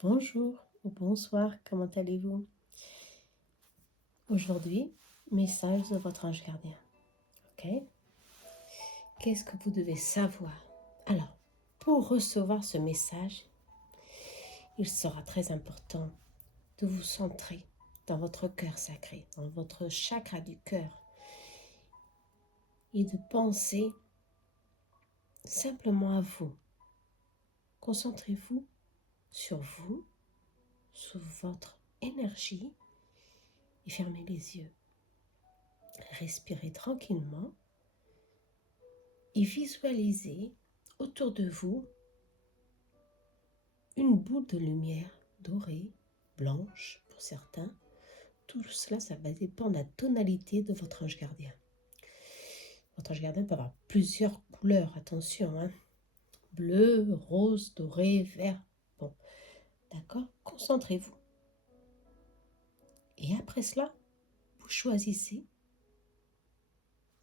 Bonjour ou bonsoir, comment allez-vous? Aujourd'hui, message de votre ange gardien. Ok? Qu'est-ce que vous devez savoir? Alors, pour recevoir ce message, il sera très important de vous centrer dans votre cœur sacré, dans votre chakra du cœur, et de penser simplement à vous. Concentrez-vous, sur votre énergie, et fermez les yeux. Respirez tranquillement et visualisez autour de vous une boule de lumière dorée, blanche pour certains. Tout cela, ça va dépendre de la tonalité de votre ange gardien. Votre ange gardien peut avoir plusieurs couleurs, attention, hein. Bleu, rose, doré, vert. Bon, d'accord? Concentrez-vous. Et après cela, vous choisissez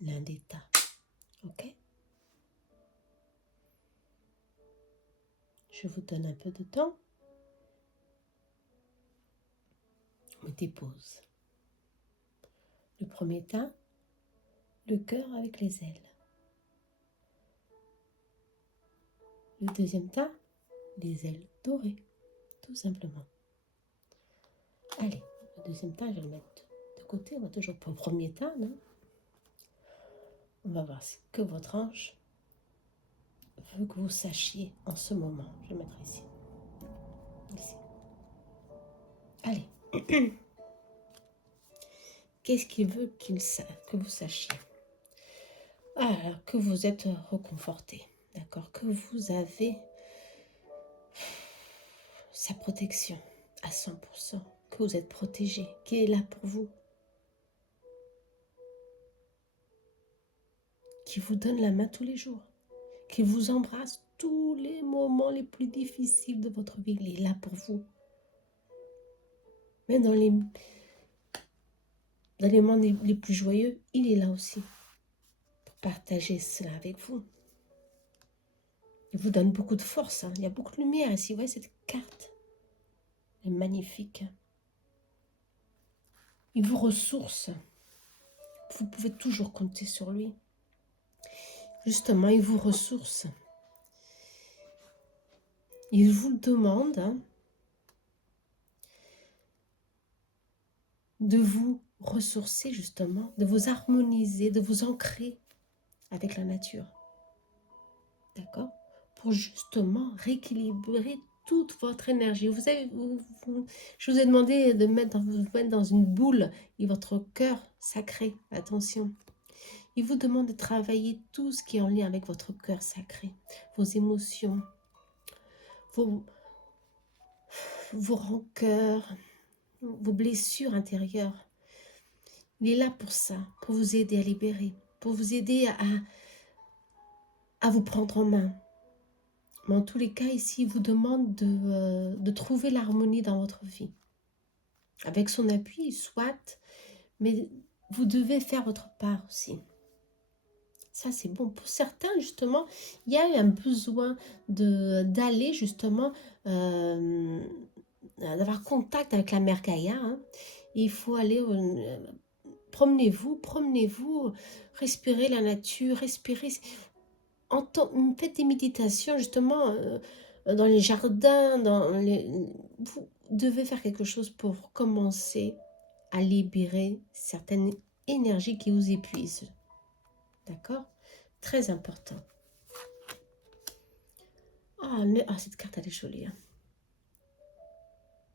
l'un des tas. Ok? Je vous donne un peu de temps. Mettez pause. Le premier tas, le cœur avec les ailes. Le deuxième tas, les ailes dorées, tout simplement. Allez, le deuxième tas, je vais le mettre de côté. On va toujours pour le premier tas, non? On va voir ce que votre ange veut que vous sachiez en ce moment. Je vais le mettre ici. Ici. Allez. Qu'est-ce qu'il veut que vous sachiez? Alors, que vous êtes reconforté, d'accord? Que vous avez sa protection à 100%, que vous êtes protégé, qu'il est là pour vous, qui vous donne la main tous les jours, qui vous embrasse tous les moments les plus difficiles de votre vie. Il est là pour vous. Même dans les moments les plus joyeux, il est là aussi pour partager cela avec vous. Il vous donne beaucoup de force. Il y a beaucoup de lumière ici. Vous voyez cette carte? Elle est magnifique. Il vous ressource. Vous pouvez toujours compter sur lui. Justement, il vous ressource. Il vous demande de vous ressourcer justement, de vous harmoniser, de vous ancrer avec la nature. D'accord? Pour justement rééquilibrer toute votre énergie. Je vous ai demandé de vous mettre dans une boule et votre cœur sacré. Attention. Il vous demande de travailler tout ce qui est en lien avec votre cœur sacré. Vos émotions, vos rancœurs, vos blessures intérieures. Il est là pour ça, pour vous aider à libérer, pour vous aider à vous prendre en main. Mais en tous les cas, ici, il vous demande de trouver l'harmonie dans votre vie. Avec son appui, soit, mais vous devez faire votre part aussi. Ça, c'est bon. Pour certains, justement, il y a un besoin d'aller, justement, d'avoir contact avec la mère Gaïa. Hein. Il faut aller, promenez-vous, respirez la nature, respirez. Faites des méditations, justement, dans les jardins, vous devez faire quelque chose pour commencer à libérer certaines énergies qui vous épuisent. D'accord? Très important. Cette carte, elle est jolie. Hein?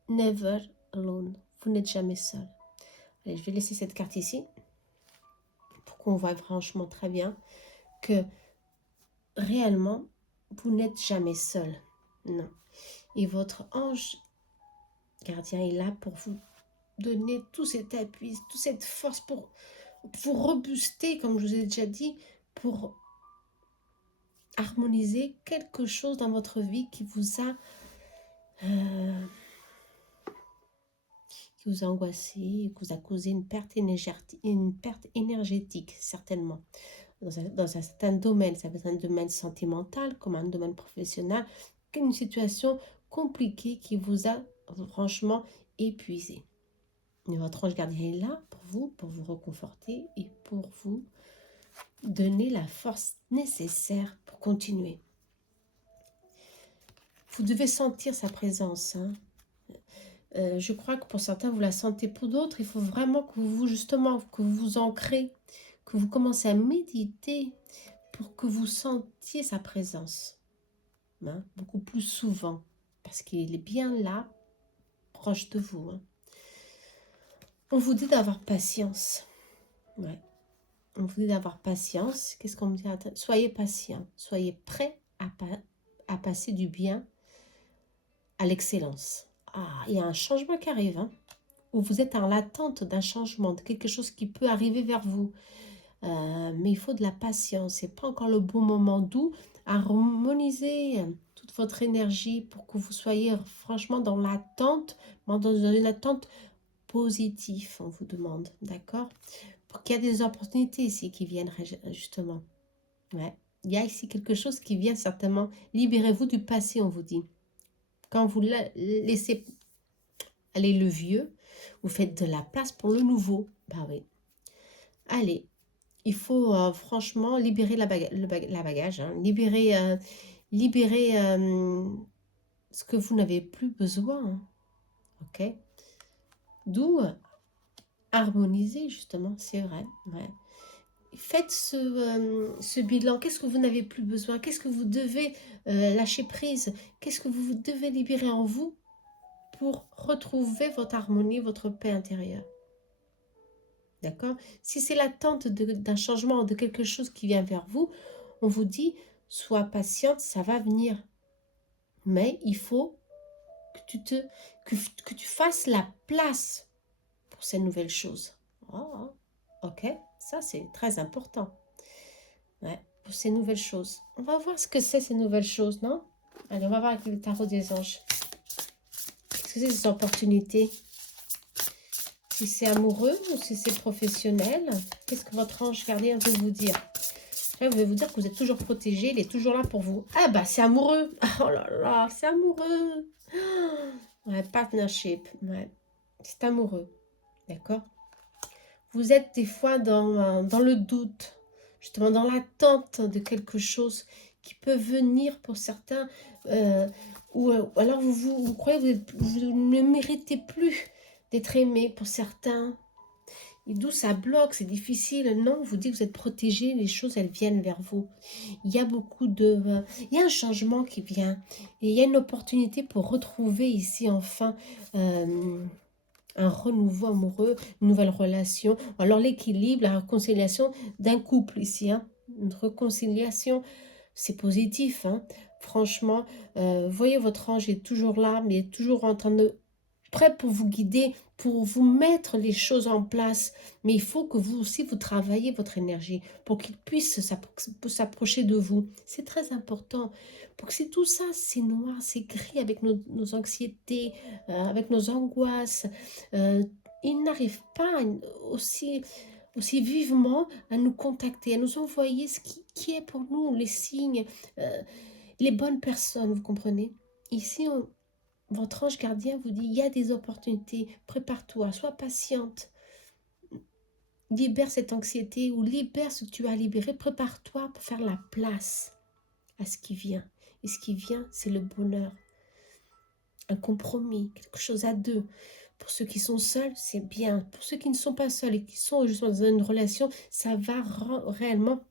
Never alone. Vous n'êtes jamais seul. Allez, je vais laisser cette carte ici pour qu'on voit franchement très bien que réellement, vous n'êtes jamais seul. Non. Et votre ange gardien est là pour vous donner tout cet appui, toute cette force pour vous rebooster, comme je vous ai déjà dit, pour harmoniser quelque chose dans votre vie qui vous a angoissé, qui vous a causé une perte énergétique, certainement. Dans un certain domaine, ça peut être un domaine sentimental, comme un domaine professionnel, une situation compliqué qui vous a franchement épuisé. Et votre ange gardien est là pour vous reconforter et pour vous donner la force nécessaire pour continuer. Vous devez sentir sa présence. Hein. Je crois que pour certains, vous la sentez. Pour d'autres, il faut vraiment que vous, justement, que vous vous ancrez, que vous commencez à méditer pour que vous sentiez sa présence. Hein, beaucoup plus souvent. Parce qu'il est bien là, proche de vous. Hein. On vous dit d'avoir patience. Ouais. On vous dit d'avoir patience. Qu'est-ce qu'on me dit? Soyez patient. Soyez prêt à passer du bien à l'excellence. Ah, il y a un changement qui arrive. Hein, où vous êtes en l'attente d'un changement, de quelque chose qui peut arriver vers vous. Mais il faut de la patience. Ce n'est pas encore le bon moment. D'où harmoniser toute votre énergie pour que vous soyez franchement dans l'attente, dans une attente positive, on vous demande, d'accord? Pour qu'il y ait des opportunités ici qui viennent justement. Ouais. Il y a ici quelque chose qui vient certainement. Libérez-vous du passé, on vous dit. Quand vous laissez aller le vieux, vous faites de la place pour le nouveau. Bah oui. Allez, il faut franchement libérer la bagage, hein. Libérer ce que vous n'avez plus besoin. Hein. Ok? D'où harmoniser, justement, c'est vrai. Ouais. Faites ce bilan. Qu'est-ce que vous n'avez plus besoin? Qu'est-ce que vous devez lâcher prise? Qu'est-ce que vous devez libérer en vous pour retrouver votre harmonie, votre paix intérieure? D'accord? Si c'est l'attente d'un changement, de quelque chose qui vient vers vous, on vous dit, sois patiente, ça va venir. Mais il faut que tu fasses la place pour ces nouvelles choses. Oh, ok, ça c'est très important. Ouais, pour ces nouvelles choses. On va voir ce que c'est ces nouvelles choses, non? Allez, on va voir avec le tarot des anges. Qu'est-ce que c'est ces opportunités? Si c'est amoureux ou si c'est professionnel, qu'est-ce que votre ange gardien veut vous dire? Là, je vais vous dire que vous êtes toujours protégé, il est toujours là pour vous. Ah bah c'est amoureux. Oh là là, c'est amoureux. Ouais, partnership. Ouais, c'est amoureux. D'accord? Vous êtes des fois dans le doute, justement dans l'attente de quelque chose qui peut venir pour certains, ou alors vous croyez que vous ne méritez plus d'être aimé pour certains. Et d'où ça bloque, c'est difficile. Non, vous dites que vous êtes protégé, les choses, elles viennent vers vous. Il y a il y a un changement qui vient. Et il y a une opportunité pour retrouver ici, enfin, un renouveau amoureux, une nouvelle relation. Alors l'équilibre, la réconciliation d'un couple ici. Hein. Une réconciliation, c'est positif. Hein. Franchement, voyez, votre ange est toujours là, mais toujours en train de prêt pour vous guider, pour vous mettre les choses en place. Mais il faut que vous aussi, vous travaillez votre énergie pour qu'il puisse s'approcher de vous. C'est très important. Pour que c'est tout ça, c'est noir, c'est gris avec nos anxiétés, avec nos angoisses. Il n'arrive pas aussi vivement à nous contacter, à nous envoyer ce qui est pour nous, les signes, les bonnes personnes, vous comprenez? Ici, votre ange gardien vous dit, il y a des opportunités, prépare-toi, sois patiente, libère cette anxiété ou libère ce que tu as libéré, prépare-toi pour faire la place à ce qui vient. Et ce qui vient, c'est le bonheur, un compromis, quelque chose à deux. Pour ceux qui sont seuls, c'est bien. Pour ceux qui ne sont pas seuls et qui sont justement dans une relation, ça va réellement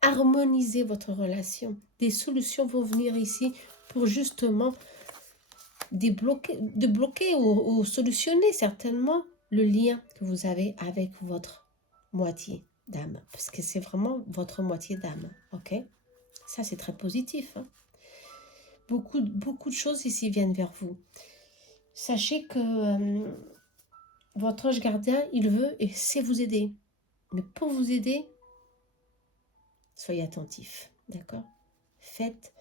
harmoniser votre relation. Des solutions vont venir ici pour justement bloquer ou solutionner certainement le lien que vous avez avec votre moitié d'âme. Parce que c'est vraiment votre moitié d'âme. Ok? Ça, c'est très positif. Hein? Beaucoup de choses ici viennent vers vous. Sachez que votre ange gardien, il veut et sait vous aider. Mais pour vous aider, soyez attentifs. D'accord? Faites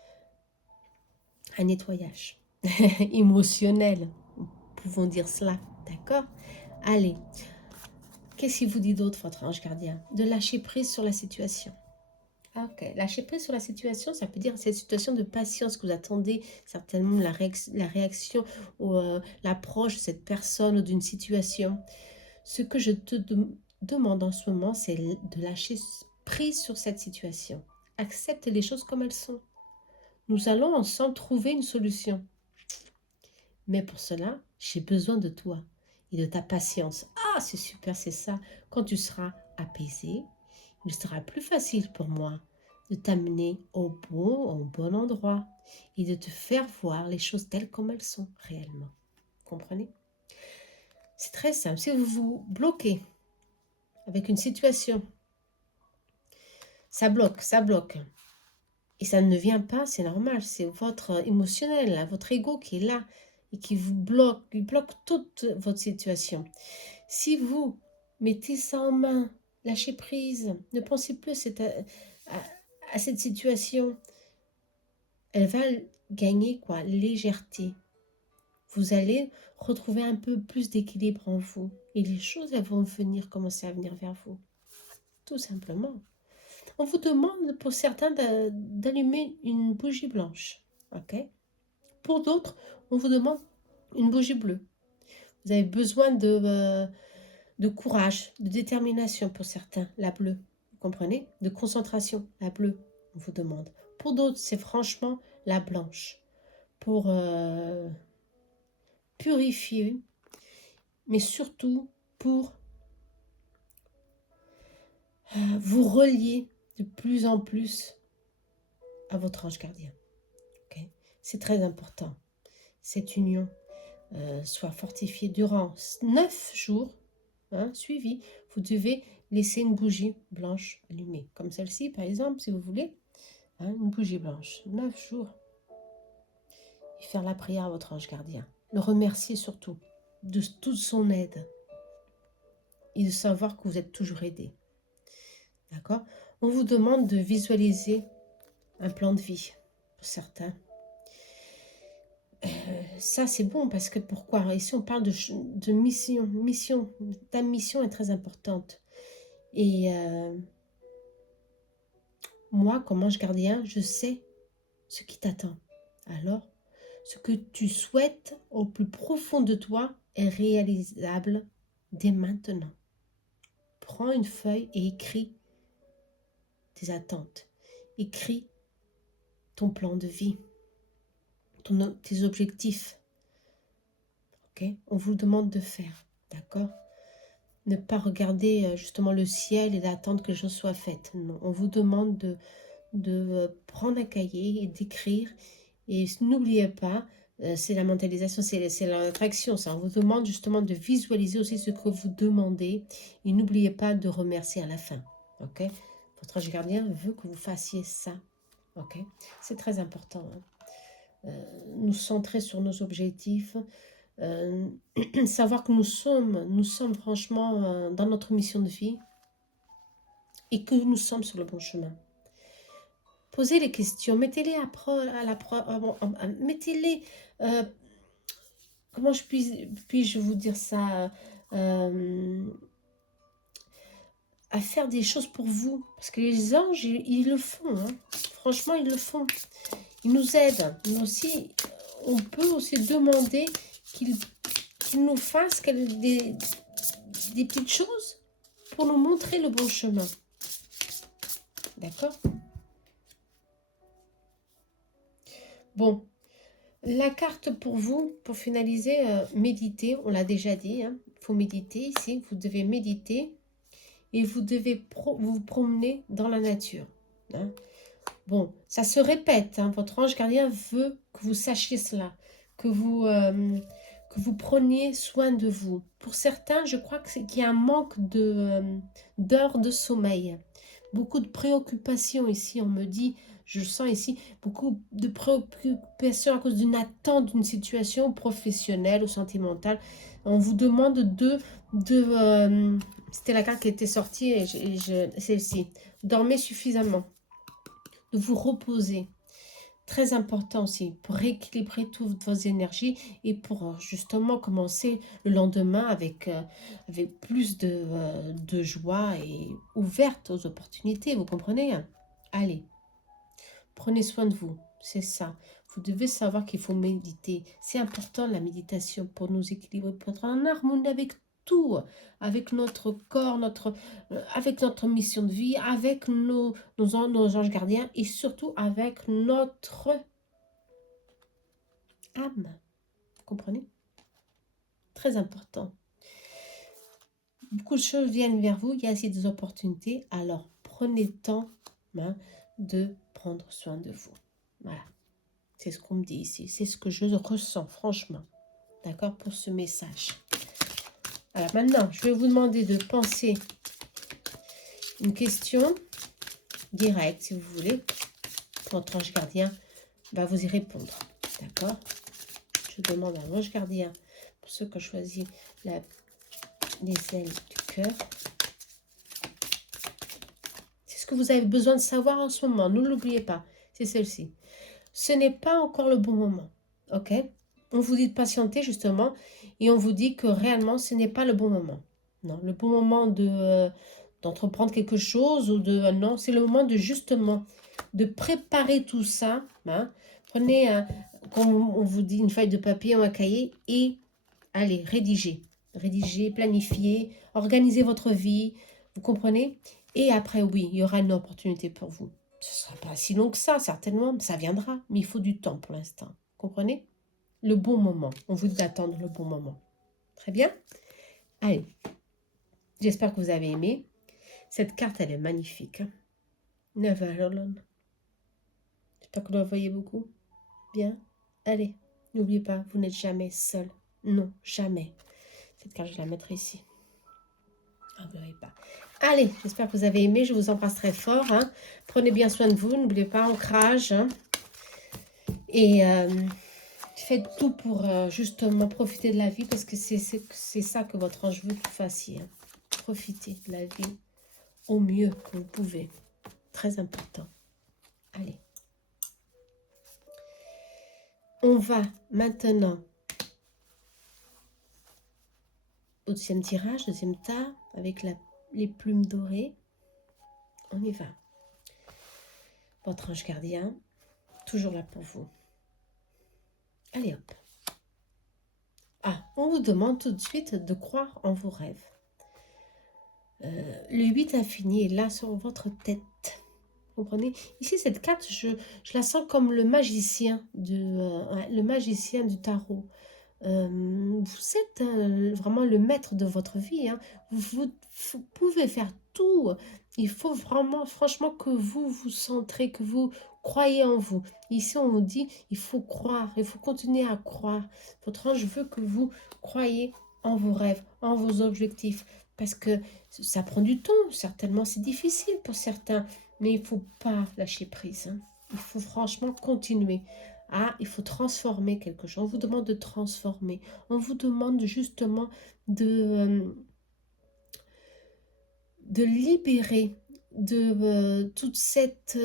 un nettoyage émotionnel. Nous pouvons dire cela. D'accord? Allez. Qu'est-ce qu'il vous dit d'autre, votre ange gardien? De lâcher prise sur la situation. Ah, ok. Lâcher prise sur la situation, ça peut dire cette situation de patience que vous attendez, certainement la réaction ou l'approche de cette personne ou d'une situation. Ce que je te demande en ce moment, c'est de lâcher prise sur cette situation. Accepte les choses comme elles sont. Nous allons ensemble trouver une solution. Mais pour cela, j'ai besoin de toi et de ta patience. Ah, c'est super, c'est ça. Quand tu seras apaisé, il sera plus facile pour moi de t'amener au bon endroit et de te faire voir les choses telles comme elles sont réellement. Comprenez? C'est très simple. Si vous vous bloquez avec une situation, ça bloque, ça bloque. Et ça ne vient pas, c'est normal, c'est votre émotionnel, là, votre ego qui est là et qui vous bloque, il bloque toute votre situation. Si vous mettez ça en main, lâchez prise, ne pensez plus à cette situation, elle va gagner quoi? Légèreté. Vous allez retrouver un peu plus d'équilibre en vous et les choses elles vont venir, commencer à venir vers vous, tout simplement. On vous demande pour certains d'allumer une bougie blanche, ok? Pour d'autres, on vous demande une bougie bleue. Vous avez besoin de courage, de détermination pour certains, la bleue, vous comprenez? De concentration, la bleue, on vous demande. Pour d'autres, c'est franchement la blanche, pour purifier, mais surtout pour vous relier de plus en plus à votre ange gardien. Okay? C'est très important. Cette union soit fortifiée durant 9 jours suivis. Vous devez laisser une bougie blanche allumée, comme celle-ci par exemple, si vous voulez. Une bougie blanche, 9 jours. Et faire la prière à votre ange gardien. Le remercier surtout de toute son aide. Et de savoir que vous êtes toujours aidé. D'accord? On vous demande de visualiser un plan de vie pour certains. Ça, c'est bon parce que pourquoi? Ici, on parle de mission. Ta mission est très importante. Et moi, comme ange gardien, je sais ce qui t'attend. Alors, ce que tu souhaites au plus profond de toi est réalisable dès maintenant. Prends une feuille et écris tes attentes. Écris ton plan de vie, tes objectifs. Okay? On vous demande de faire, d'accord? Ne pas regarder justement le ciel et d'attendre que les choses soient faites. Non, on vous demande de prendre un cahier et d'écrire. Et n'oubliez pas, c'est la mentalisation, c'est l'attraction. Ça, on vous demande justement de visualiser aussi ce que vous demandez. Et n'oubliez pas de remercier à la fin. Ok? Votre ange gardien veut que vous fassiez ça. Ok? C'est très important. Nous centrer sur nos objectifs. Savoir que nous sommes franchement dans notre mission de vie et que nous sommes sur le bon chemin. Posez les questions, mettez-les mettez-les, comment puis-je vous dire ça, à faire des choses pour vous, parce que les anges, ils le font, franchement, ils le font, ils nous aident, mais aussi, on peut aussi demander qu'ils nous fassent des petites choses pour nous montrer le bon chemin, d'accord? Bon, la carte pour vous, pour finaliser, méditer, on l'a déjà dit, il faut méditer ici, vous devez méditer et vous devez vous promener dans la nature. Bon, ça se répète, votre ange gardien veut que vous sachiez cela, que vous preniez soin de vous. Pour certains, je crois qu'il y a un manque d'heures de sommeil. Beaucoup de préoccupations ici, on me dit, je sens ici beaucoup de préoccupations à cause d'une attente d'une situation professionnelle ou sentimentale. On vous demande c'était la carte qui était sortie et celle-ci. Dormez suffisamment, de vous reposer. Très important aussi pour rééquilibrer toutes vos énergies et pour justement commencer le lendemain avec plus de joie et ouverte aux opportunités, vous comprenez? Allez, prenez soin de vous, c'est ça. Vous devez savoir qu'il faut méditer. C'est important la méditation pour nous équilibrer, pour être en harmonie avec tout, avec notre corps, avec notre mission de vie, avec nos anges gardiens et surtout avec notre âme. Vous comprenez? Très important. Beaucoup de choses viennent vers vous, il y a aussi des opportunités, alors prenez le temps de prendre soin de vous. Voilà. C'est ce qu'on me dit ici. C'est ce que je ressens, franchement. D'accord, pour ce message. Alors maintenant, je vais vous demander de penser une question directe, si vous voulez. Votre ange gardien va vous y répondre. D'accord? Je demande à l'ange gardien, pour ceux qui ont choisi les ailes du cœur. C'est ce que vous avez besoin de savoir en ce moment. Ne l'oubliez pas. C'est celle-ci. Ce n'est pas encore le bon moment. Ok? On vous dit de patienter justement et on vous dit que réellement ce n'est pas le bon moment. Non, le bon moment d'entreprendre quelque chose ou de... non, c'est le moment de justement de préparer tout ça. Hein. Prenez, comme on vous dit, une feuille de papier ou un cahier et allez, rédigez. Rédigez, planifiez, organisez votre vie. Vous comprenez? Et après, oui, il y aura une opportunité pour vous. Ce ne sera pas si long que ça, certainement, ça viendra. Mais il faut du temps pour l'instant. Comprenez? Le bon moment. On vous dit d'attendre le bon moment. Très bien? Allez. J'espère que vous avez aimé. Cette carte, elle est magnifique. Hein? Never alone. J'espère que vous la voyez beaucoup. Bien? Allez. N'oubliez pas, vous n'êtes jamais seul. Non, jamais. Cette carte, je la mettrai ici. Ah, vous ne l'avez pas. Allez, j'espère que vous avez aimé. Je vous embrasse très fort. Hein. Prenez bien soin de vous. N'oubliez pas, ancrage. Hein. Et faites tout pour justement profiter de la vie parce que c'est ça que votre ange veut que vous fassiez. Hein. Profitez de la vie au mieux que vous pouvez. Très important. Allez. On va maintenant au deuxième tirage, deuxième tas, avec les plumes dorées. On y va. Votre ange gardien, toujours là pour vous. Allez hop. Ah, on vous demande tout de suite de croire en vos rêves. Le 8 infini est là sur votre tête. Vous comprenez? Ici, cette carte, je la sens comme le magicien du tarot. Vous êtes vraiment le maître de votre vie. Hein. Vous pouvez faire tout. Il faut vraiment, franchement, que vous vous centrez, que vous croyez en vous. Ici, on vous dit, il faut croire, il faut continuer à croire. Votre ange veut que vous croyez en vos rêves, en vos objectifs. Parce que ça prend du temps, certainement, c'est difficile pour certains. Mais il ne faut pas lâcher prise. Hein. Il faut franchement continuer. Ah, il faut transformer quelque chose. On vous demande de transformer. On vous demande justement de libérer de toute cette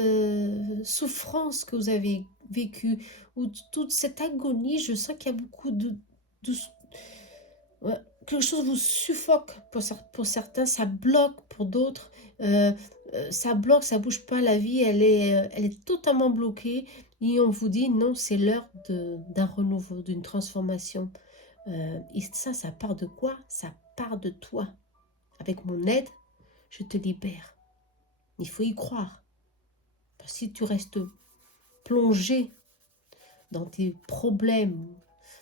souffrance que vous avez vécue ou toute cette agonie. Je sens qu'il y a beaucoup quelque chose vous suffoque pour certains, ça bloque pour d'autres. Ça bloque, ça bouge pas, la vie, elle est totalement bloquée. Et on vous dit, non, c'est l'heure d'un renouveau, d'une transformation. Et ça part de quoi? Ça part de toi. Avec mon aide, je te libère. Il faut y croire. Parce que si tu restes plongé dans tes problèmes,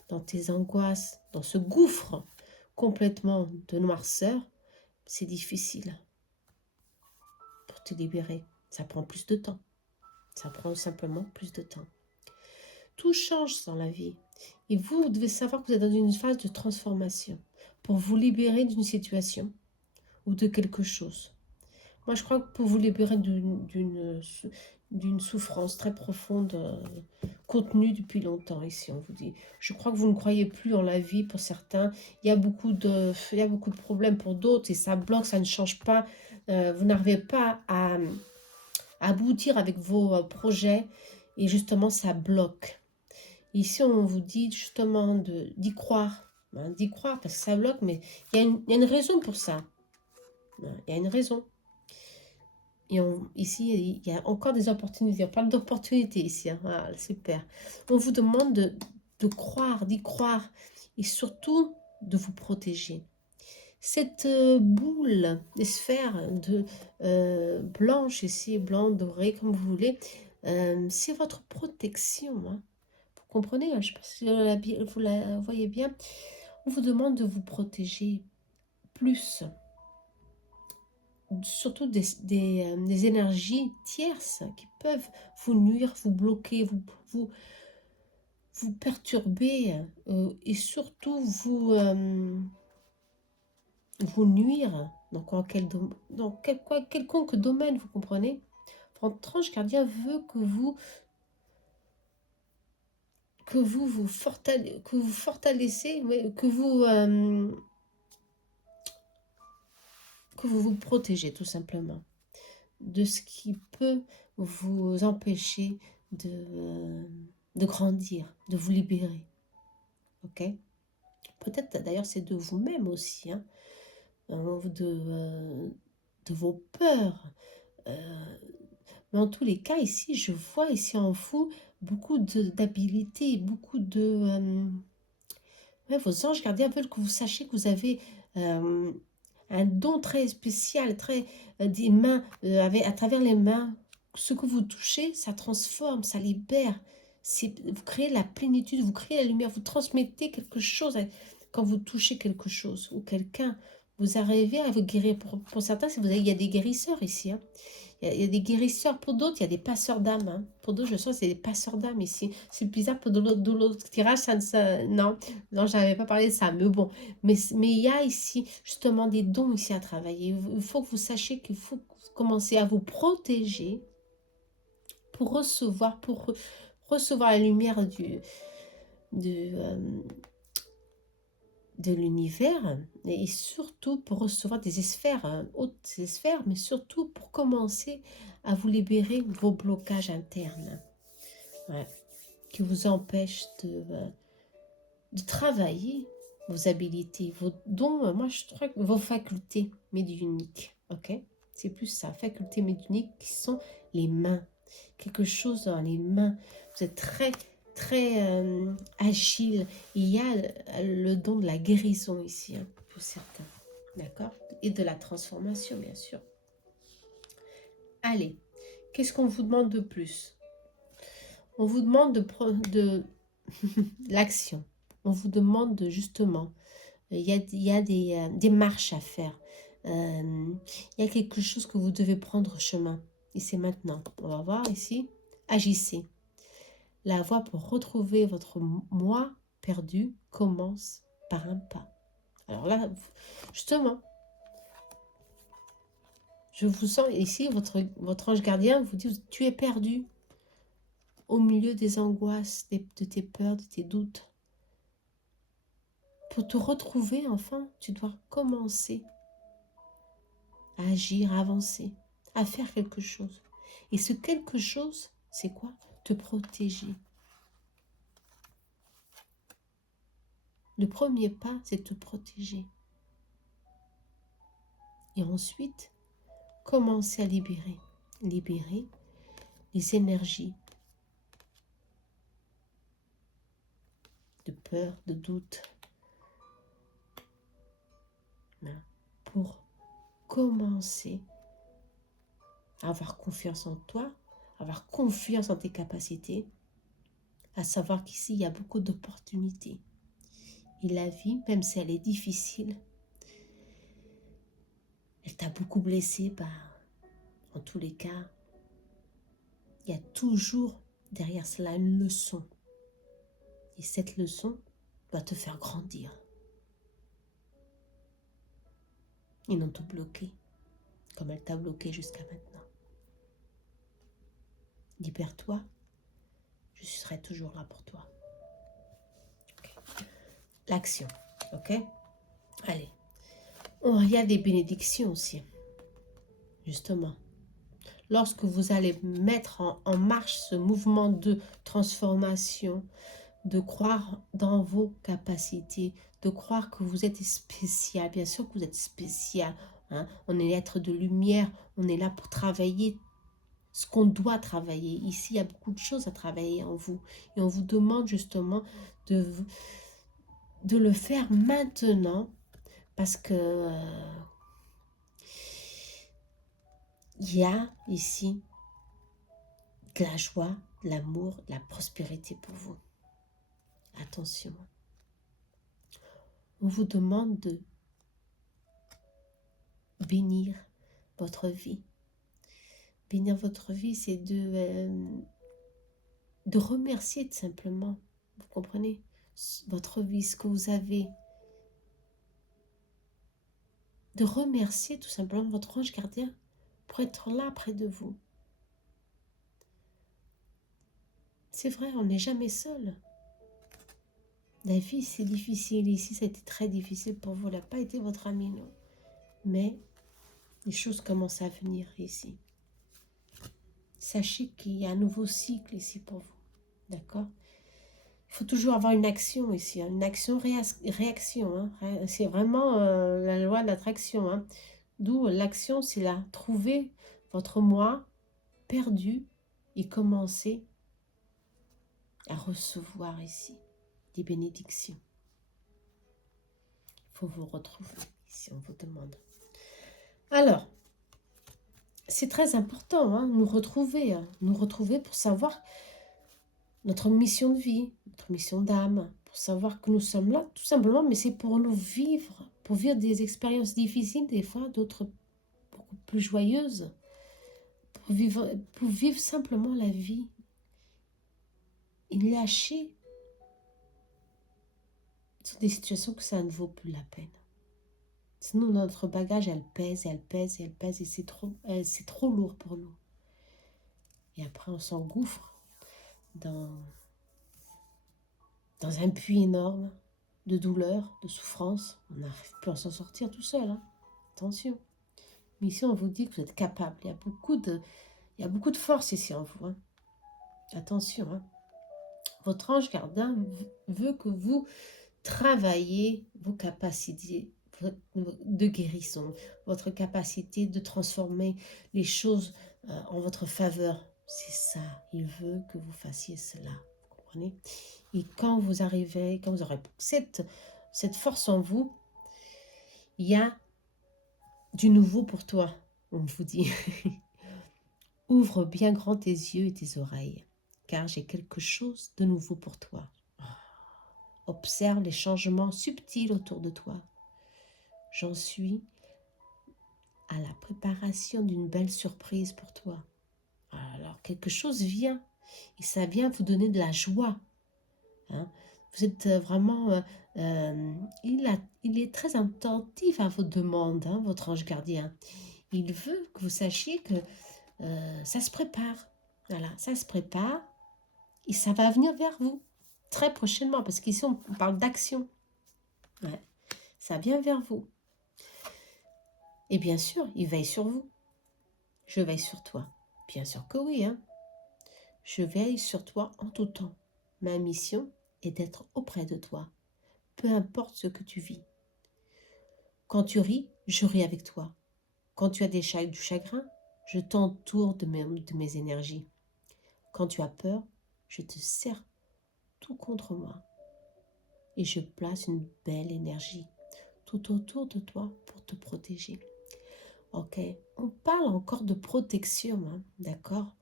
dans tes angoisses, dans ce gouffre complètement de noirceur, c'est difficile. Pour te libérer, ça prend plus de temps. Ça prend simplement plus de temps. Tout change dans la vie. Et vous devez savoir que vous êtes dans une phase de transformation pour vous libérer d'une situation ou de quelque chose. Moi, je crois que pour vous libérer d'une souffrance très profonde, contenue depuis longtemps, ici, on vous dit. Je crois que vous ne croyez plus en la vie pour certains. Il y a beaucoup de problèmes pour d'autres et ça bloque, ça ne change pas. Vous n'arrivez pas à aboutir avec vos projets et justement, ça bloque. Ici, on vous dit justement d'y croire. Hein, d'y croire parce que ça bloque, mais il y a une raison pour ça. Il y a une raison. Et ici, il y a encore des opportunités. On parle d'opportunités ici. Hein. Voilà, super. On vous demande de croire, d'y croire. Et surtout, de vous protéger. Cette boule, des sphères blanche ici, blanc, doré, comme vous voulez, c'est votre protection. Hein. Vous comprenez? Hein, je ne sais pas si vous la voyez bien. On vous demande de vous protéger plus. Surtout des énergies tierces qui peuvent vous nuire, vous bloquer, vous perturber et surtout vous nuire dans quelconque domaine, vous comprenez? Votre ange gardien veut que vous fortalissez, que vous vous protégez tout simplement de ce qui peut vous empêcher de grandir, de vous libérer. Ok? Peut-être d'ailleurs c'est de vous-même aussi, hein, de vos peurs. Mais en tous les cas, ici, je vois ici en vous beaucoup d'habilité, beaucoup de... ouais, vos anges gardiens veulent que vous sachiez que vous avez un don très spécial, très des mains, à travers les mains, ce que vous touchez, ça transforme, ça libère. Vous créez la plénitude, vous créez la lumière, vous transmettez quelque chose quand vous touchez quelque chose ou quelqu'un. Vous arrivez à vous guérir. Pour certains, il y a des guérisseurs ici. Hein. Il y a des guérisseurs. Pour d'autres, il y a des passeurs d'âme. Hein. Pour d'autres, je sens c'est des passeurs d'âme ici. C'est bizarre pour de l'autre tirage. Non, non, je n'avais pas parlé de ça. Mais bon, mais il y a ici justement des dons ici à travailler. Il faut que vous sachiez qu'il faut commencer à vous protéger pour recevoir la lumière de l'univers et surtout pour recevoir des sphères, hautes sphères, mais surtout pour commencer à vous libérer de vos blocages internes, ouais, qui vous empêchent de travailler vos habilités, vos dons, moi je trouve que vos facultés médiumniques, ok? C'est plus ça, facultés médiumniques qui sont les mains, quelque chose dans les mains. Vous êtes très agile. Il y a le don de la guérison ici, hein, pour certains, d'accord? Et de la transformation, bien sûr. Allez, qu'est-ce qu'on vous demande de plus? On vous demande de l'action. On vous demande justement, il y a des marches à faire. Il y a quelque chose que vous devez prendre chemin. Et c'est maintenant. On va voir ici. Agissez. La voie pour retrouver votre moi perdu commence par un pas. Alors là, justement, je vous sens ici, votre ange gardien vous dit, tu es perdu au milieu des angoisses, de tes peurs, de tes doutes. Pour te retrouver, enfin, tu dois commencer à agir, à avancer, à faire quelque chose. Et ce quelque chose, c'est quoi? Te protéger. Le premier pas, c'est te protéger. Et ensuite, commencer à libérer les énergies de peur, de doute, pour commencer à avoir confiance en toi, avoir confiance en tes capacités, à savoir qu'ici, il y a beaucoup d'opportunités. Et la vie, même si elle est difficile, elle t'a beaucoup blessé, en tous les cas, il y a toujours derrière cela une leçon. Et cette leçon va te faire grandir. Et non te bloquer, comme elle t'a bloqué jusqu'à maintenant. Libère-toi, je serai toujours là pour toi. Okay. L'action, ok? Allez, il y a des bénédictions aussi, justement. Lorsque vous allez mettre en marche ce mouvement de transformation, de croire dans vos capacités, de croire que vous êtes spécial. Bien sûr que vous êtes spécial. hein. On est être de lumière, on est là pour travailler ce qu'on doit travailler. Ici, il y a beaucoup de choses à travailler en vous. Et on vous demande justement de, de le faire maintenant parce que il y a ici de la joie, de l'amour, de la prospérité pour vous. Attention. On vous demande de bénir votre vie. Bénir votre vie, c'est de remercier tout simplement. Vous comprenez? Votre vie, ce que vous avez. De remercier tout simplement votre ange gardien pour être là près de vous. C'est vrai, on n'est jamais seul. La vie, c'est difficile. Ici, ça a été très difficile pour vous. Elle n'a pas été votre ami, non. Mais les choses commencent à venir ici. Sachez qu'il y a un nouveau cycle ici pour vous. D'accord? Il faut toujours avoir une action ici. Une action-réaction. Hein. C'est vraiment la loi de l'attraction. Hein. D'où l'action, c'est là. Trouver votre moi perdu et commencer à recevoir ici des bénédictions. Il faut vous retrouver ici, on vous demande. Alors, c'est très important, hein, nous retrouver pour savoir notre mission de vie, notre mission d'âme, pour savoir que nous sommes là, tout simplement, mais c'est pour nous vivre, pour vivre des expériences difficiles, des fois, d'autres beaucoup plus joyeuses, pour vivre simplement la vie et lâcher sur des situations que ça ne vaut plus la peine. Sinon, notre bagage, elle pèse, elle pèse, elle pèse, et c'est trop lourd pour nous. Et après, on s'engouffre dans un puits énorme de douleur, de souffrance. On n'arrive plus à s'en sortir tout seul. Hein. Attention. Mais ici, on vous dit que vous êtes capable. Il y a beaucoup de force ici en vous. Hein. Attention. Hein. Votre ange gardien veut que vous travaillez vos capacités de guérison, votre capacité de transformer les choses en votre faveur. C'est ça, il veut que vous fassiez cela, vous comprenez? Et quand vous aurez cette force en vous, il y a du nouveau pour toi, on vous dit. Ouvre bien grand tes yeux et tes oreilles, car j'ai quelque chose de nouveau pour toi. Observe les changements subtils autour de toi. J'en suis à la préparation d'une belle surprise pour toi. Alors, quelque chose vient, et ça vient vous donner de la joie. Hein. Vous êtes vraiment... il est très attentif à vos demandes, hein, votre ange gardien. Il veut que vous sachiez que ça se prépare. Voilà, ça se prépare, et ça va venir vers vous très prochainement, parce qu'ici, on parle d'action. Ouais, ça vient vers vous. Et bien sûr, il veille sur vous. Je veille sur toi. Bien sûr que oui. Hein. Je veille sur toi en tout temps. Ma mission est d'être auprès de toi, peu importe ce que tu vis. Quand tu ris, je ris avec toi. Quand tu as du chagrin, je t'entoure de mes énergies. Quand tu as peur, je te serre tout contre moi. Et je place une belle énergie tout autour de toi pour te protéger. Ok, on parle encore de protection, hein, d'accord?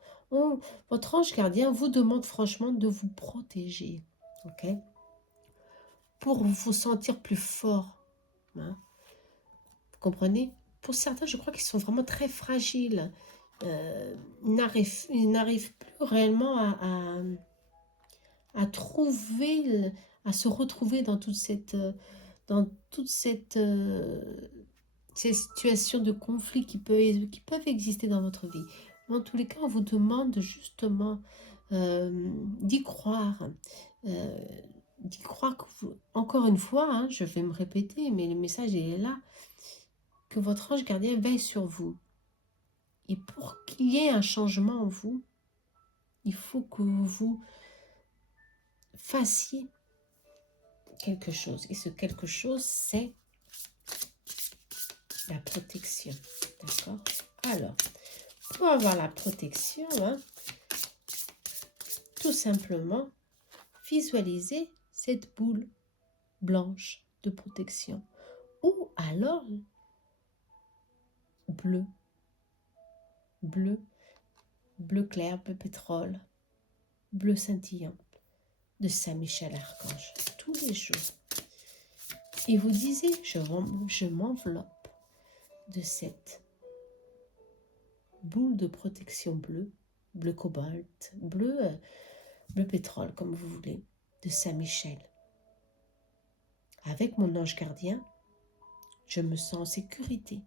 Votre ange gardien vous demande franchement de vous protéger, ok? Pour vous sentir plus fort, hein? Vous comprenez? Pour certains, je crois qu'ils sont vraiment très fragiles. Ils n'arrivent plus réellement à trouver, à se retrouver dans toute cette ces situations de conflit qui peuvent exister dans votre vie. Dans tous les cas, on vous demande justement d'y croire. D'y croire que encore une fois, hein, je vais me répéter, mais le message est là, que votre ange gardien veille sur vous. Et pour qu'il y ait un changement en vous, il faut que vous fassiez quelque chose. Et ce quelque chose, c'est La protection, d'accord? Alors, pour avoir la protection, hein, tout simplement, visualisez cette boule blanche de protection. Ou alors, bleu, bleu, bleu clair, bleu pétrole, bleu scintillant de Saint-Michel Archange, tous les jours. Et vous disiez, je m'enveloppe de cette boule de protection bleue, bleu cobalt, bleu pétrole, comme vous voulez, de Saint-Michel. Avec mon ange gardien, je me sens en sécurité.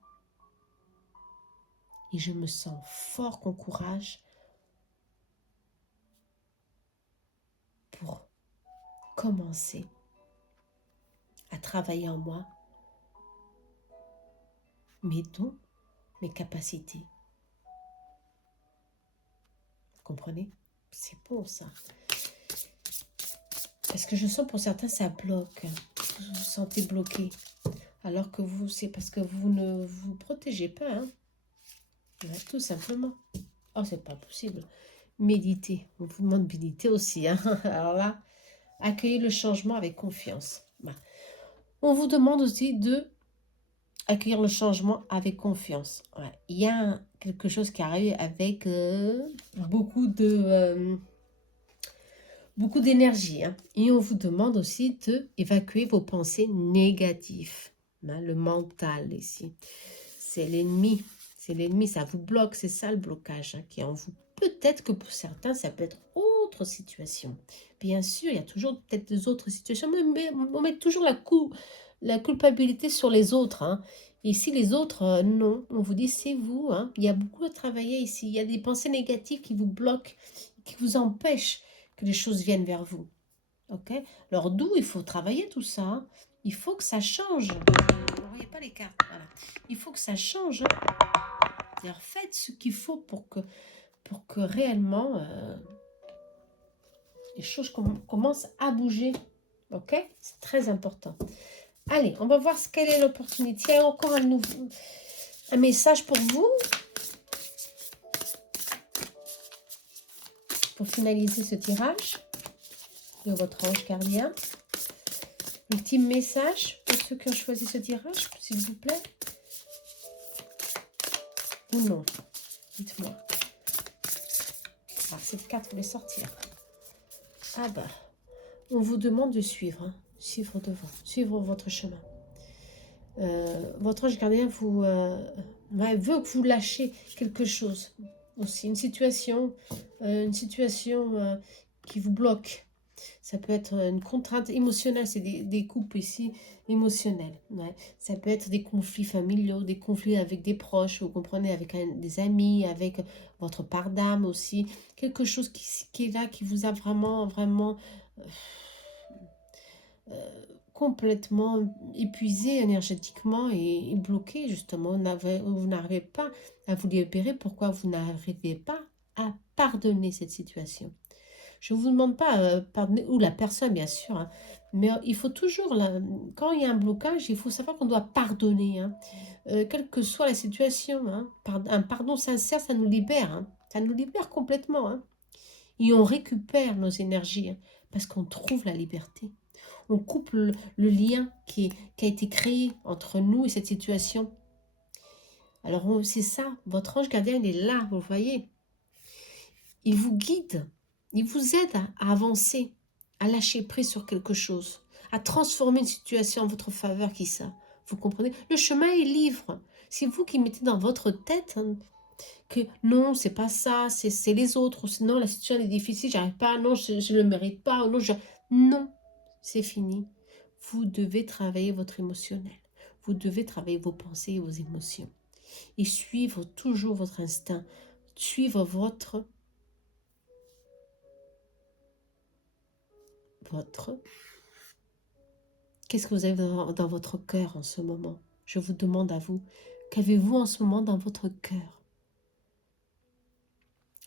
Et je me sens fort qu'en courage pour commencer à travailler en moi mes dons, mes capacités. Vous comprenez? C'est bon ça. Parce que je sens pour certains ça bloque. Vous vous sentez bloqué. Alors que vous, c'est parce que vous ne vous protégez pas. Hein? Ouais, tout simplement. Oh, c'est pas possible. Méditer. On vous demande de méditer aussi. Hein? Alors là, accueillez le changement avec confiance. Bah. On vous demande aussi de accueillir le changement avec confiance. Ouais. Il y a quelque chose qui arrive avec beaucoup d'énergie. Hein. Et on vous demande aussi d'évacuer vos pensées négatives. Hein, le mental ici. C'est l'ennemi. C'est l'ennemi, ça vous bloque. C'est ça le blocage hein, qui est en vous. Peut-être que pour certains, ça peut être autre situation. Bien sûr, il y a toujours peut-être des autres situations, mais on met toujours la culpabilité sur les autres. Hein. Et si les autres, non, on vous dit c'est vous. Hein. Il y a beaucoup à travailler ici. Il y a des pensées négatives qui vous bloquent, qui vous empêchent que les choses viennent vers vous. Ok? Alors d'où il faut travailler tout ça. Hein. Il faut que ça change. Vous ne voyez pas les cartes. Voilà. Il faut que ça change. C'est-à-dire faites ce qu'il faut pour que réellement les choses commencent à bouger. Ok? C'est très important. Allez, on va voir quelle est l'opportunité. Il y a encore un message pour vous. Pour finaliser ce tirage de votre ange gardien. Ultime message pour ceux qui ont choisi ce tirage, s'il vous plaît. Ou non? Dites-moi. Alors, cette carte voulait sortir. Ah bah, on vous demande de suivre. Hein. Suivre devant. Suivre votre chemin. Votre ange gardien veut que vous lâchiez quelque chose. Aussi, une situation qui vous bloque. Ça peut être une contrainte émotionnelle, c'est des coupes ici émotionnelles. Ouais. Ça peut être des conflits familiaux, des conflits avec des proches, vous comprenez, avec des amis, avec votre part d'âme aussi. Quelque chose qui est là, qui vous a vraiment complètement épuisé énergétiquement et bloqué justement. Vous n'arrivez pas à vous libérer. Pourquoi vous n'arrivez pas à pardonner cette situation? Je ne vous demande pas pardonner, ou la personne bien sûr, hein, mais il faut toujours, quand il y a un blocage, il faut savoir qu'on doit pardonner, hein, quelle que soit la situation. Hein, un pardon sincère, ça nous libère, hein, ça nous libère complètement. Hein, et on récupère nos énergies, hein, parce qu'on trouve la liberté. On coupe le lien qui a été créé entre nous et cette situation. Alors c'est ça, votre ange gardien, il est là, vous voyez. Il vous guide, il vous aide à avancer, à lâcher prise sur quelque chose, à transformer une situation en votre faveur, qui ça. Vous comprenez? Le chemin est libre. C'est vous qui mettez dans votre tête hein, que non, c'est pas ça, c'est les autres. Ou sinon, la situation est difficile, j'arrive pas, non, je ne le mérite pas. Non, c'est fini. Vous devez travailler votre émotionnel. Vous devez travailler vos pensées et vos émotions. Et suivre toujours votre instinct. Suivre votre qu'est-ce que vous avez dans votre cœur en ce moment? Je vous demande à vous, qu'avez-vous en ce moment dans votre cœur?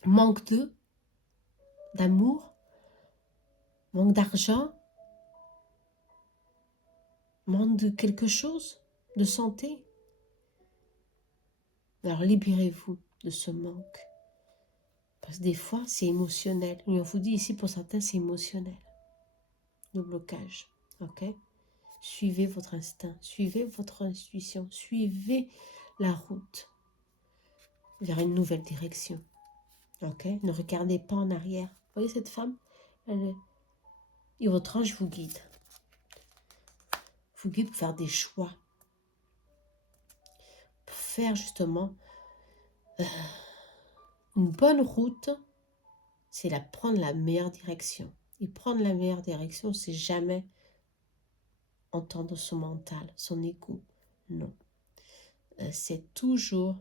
Manque d'amour? Manque d'argent? Manque de quelque chose? De santé? Alors libérez-vous de ce manque. Parce que des fois, c'est émotionnel. Oui, on vous dit ici, pour certains, c'est émotionnel. Le blocage. Ok? Suivez votre instinct. Suivez votre intuition. Suivez la route vers une nouvelle direction. Ok? Ne regardez pas en arrière. Vous voyez cette femme? Et votre ange vous guide. Vous guide pour faire des choix. Pour faire justement une bonne route. C'est prendre la meilleure direction. Et prendre la meilleure direction, c'est jamais entendre son mental, son ego. Non. C'est toujours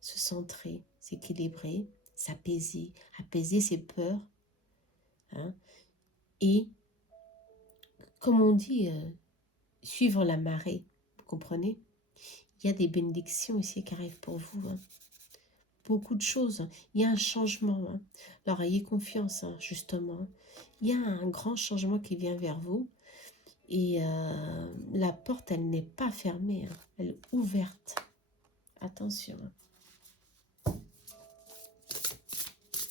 se centrer, s'équilibrer, s'apaiser, apaiser ses peurs. Hein, et, comme on dit, suivre la marée. Vous comprenez? Il y a des bénédictions ici qui arrivent pour vous. Hein. Beaucoup de choses. Il y a un changement. Hein. Alors, ayez confiance, hein, justement. Il y a un grand changement qui vient vers vous. Et la porte, elle n'est pas fermée. Hein. Elle est ouverte. Attention. Hein.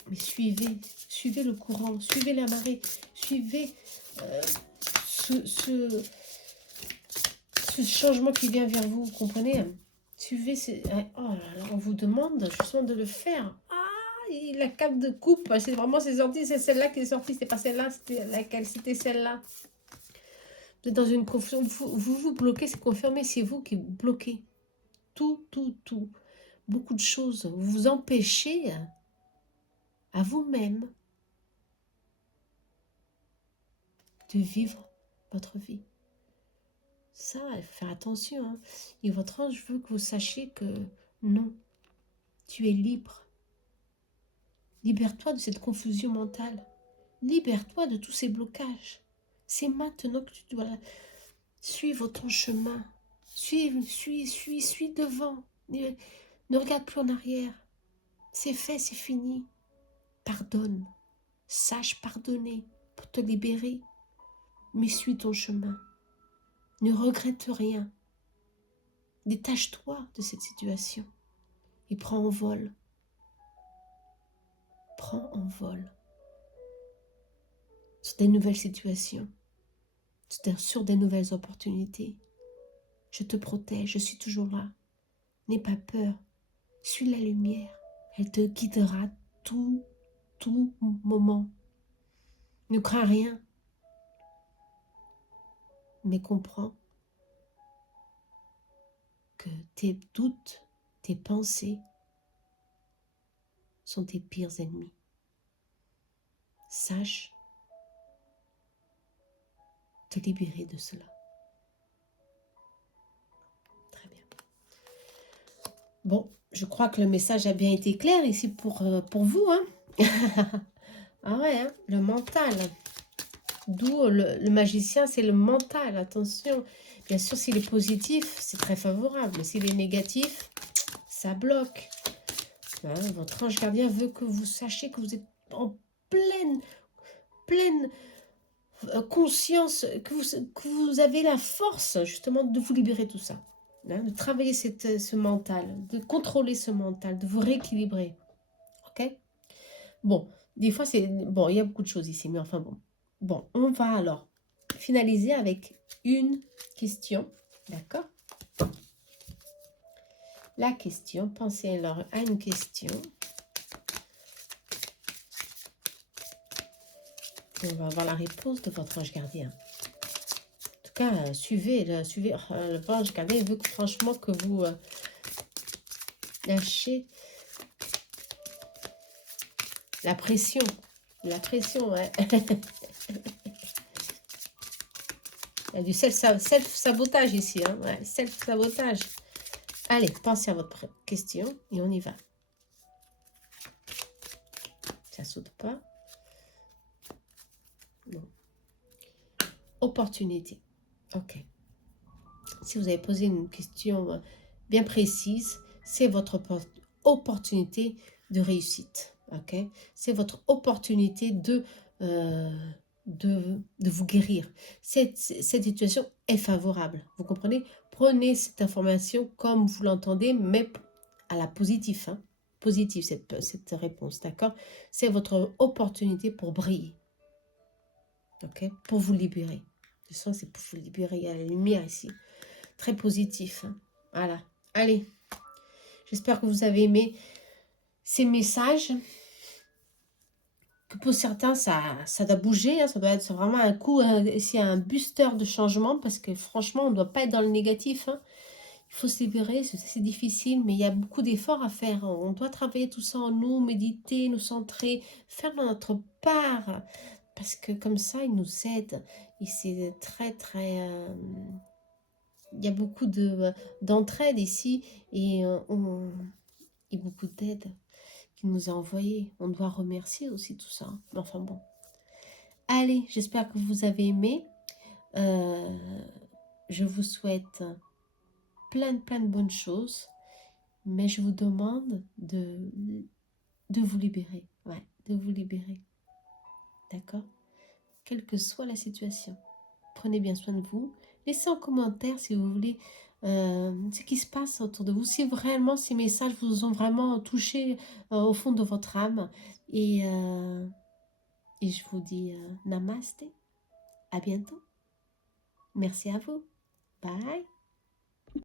Mais suivez le courant, suivez la marée, suivez ce changement qui vient vers vous, vous comprenez? Suivez, oh là là, on vous demande justement de le faire. Ah, et la carte de coupe, c'est vraiment, c'est sorti, c'est celle-là qui est sortie, c'était pas celle-là, c'était laquelle, c'était celle-là. Vous êtes dans une confusion, vous bloquez, c'est confirmé, c'est vous qui bloquez. Tout. Beaucoup de choses, vous vous empêchez à vous-même de vivre votre vie. Ça, il faut faire attention. Hein. Et votre ange veut que vous sachiez que non, tu es libre. Libère-toi de cette confusion mentale. Libère-toi de tous ces blocages. C'est maintenant que tu dois suivre ton chemin. Suis devant. Ne regarde plus en arrière. C'est fait, c'est fini. Pardonne. Sache pardonner pour te libérer. Mais suis ton chemin. Ne regrette rien. Détache-toi de cette situation et prends en vol. Prends en vol. Sur des nouvelles situations, sur des nouvelles opportunités. Je te protège, je suis toujours là. N'aie pas peur. Suis la lumière. Elle te guidera tout moment. Ne crains rien, mais comprends que tes doutes, tes pensées sont tes pires ennemis. Sache te libérer de cela. Très bien. Bon, je crois que le message a bien été clair ici pour vous. Hein. Ah ouais, hein, le mental. D'où le magicien, c'est le mental. Attention, bien sûr, s'il est positif, c'est très favorable. Mais s'il est négatif, ça bloque. Hein, votre ange gardien veut que vous sachiez que vous êtes en pleine conscience, que vous avez la force justement de vous libérer de tout ça. Hein, de travailler ce mental, de contrôler ce mental, de vous rééquilibrer. Ok? Bon, des fois, bon, il y a beaucoup de choses ici, mais enfin bon. Bon, on va alors finaliser avec une question, d'accord? La question, pensez alors à une question. Et on va avoir la réponse de votre ange gardien. En tout cas, suivez le ange gardien. Il veut que, franchement que vous lâchez la pression. La pression, ouais. Il y a du self-sabotage ici. Hein, ouais, self-sabotage. Allez, pensez à votre question et on y va. Ça saute pas. Non. Opportunité. Ok. Si vous avez posé une question bien précise, c'est votre opportunité de réussite. Ok. C'est votre opportunité de vous guérir. Cette situation est favorable. Vous comprenez? Prenez cette information comme vous l'entendez, mais à la positive, hein. Positive cette réponse, d'accord? C'est votre opportunité pour briller, ok? Pour vous libérer. Je sens que c'est pour vous libérer, il y a la lumière ici. Très positif, hein. Voilà. Allez, j'espère que vous avez aimé ces messages. Que pour certains, ça doit bouger, hein, ça doit être vraiment un coup, c'est un booster de changement, parce que franchement, on ne doit pas être dans le négatif, hein. Il faut se libérer, c'est difficile, mais il y a beaucoup d'efforts à faire. On doit travailler tout ça en nous, méditer, nous centrer, faire notre part, parce que comme ça, il nous aide. Et c'est très, très... il y a beaucoup d'entraide ici, et, et beaucoup d'aide qui nous a envoyé. On doit remercier aussi tout ça. Mais enfin bon. Allez, j'espère que vous avez aimé. Je vous souhaite plein de bonnes choses. Mais je vous demande de vous libérer. Ouais, de vous libérer. D'accord? Quelle que soit la situation. Prenez bien soin de vous. Laissez en commentaire si vous voulez ce qui se passe autour de vous. Si vraiment ces messages vous ont vraiment touché au fond de votre âme. Et je vous dis namasté. À bientôt. Merci à vous. Bye.